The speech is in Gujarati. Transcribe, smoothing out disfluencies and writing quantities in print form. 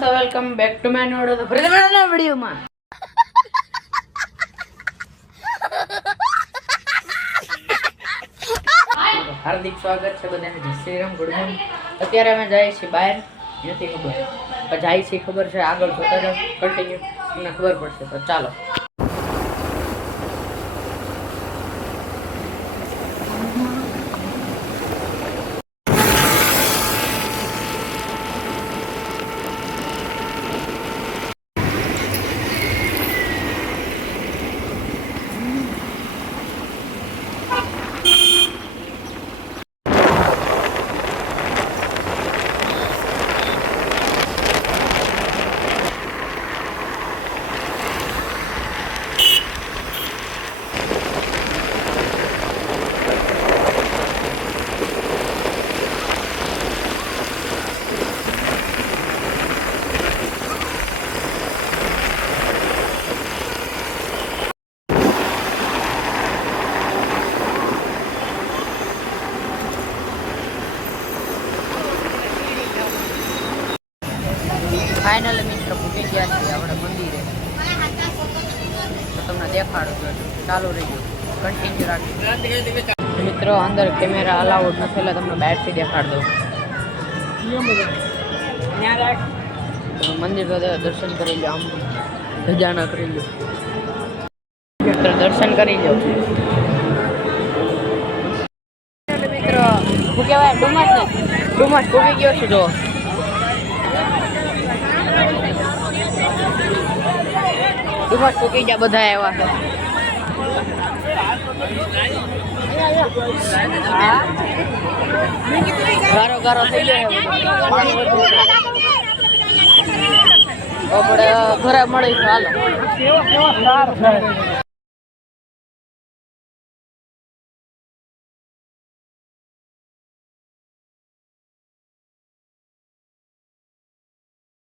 So welcome back to my video માં હાર્દિક સ્વાગત છે બધાને. જય શ્રી રામ, ગુડ મોર્નિંગ. અત્યારે અમે જઈએ છીએ બહાર, નથી ખબર પણ જાય છે, ખબર છે આગળ જોતા જાવ કન્ટિન્યુ, તમને ખબર પડશે. તો ચાલો. ફાઇનલી મિત્રો પૂકી ગયા છીએ આપણે મંદિરે, તો તમને દેખાડો તો ચાલુ રહી ગયું, કન્ટિન્યુ રાખજો મિત્રો. અંદર કેમેરા અલાઉડ નથી એટલે તમને બહારથી દેખાડ દઉં. મંદિર તો દર્શન કરી લો, આમ ધજાના કરી લો મિત્રો, દર્શન કરી લો મિત્રો. શું કહેવાય, ડુમસ ને ડુમસ પૂકી ગયો છે. જો ડુમસ પૂકી ગયા, બધા એવા છે. ગારો ગારો થઈ ગયો છે, આપણે ઘરે મળી. હાલો.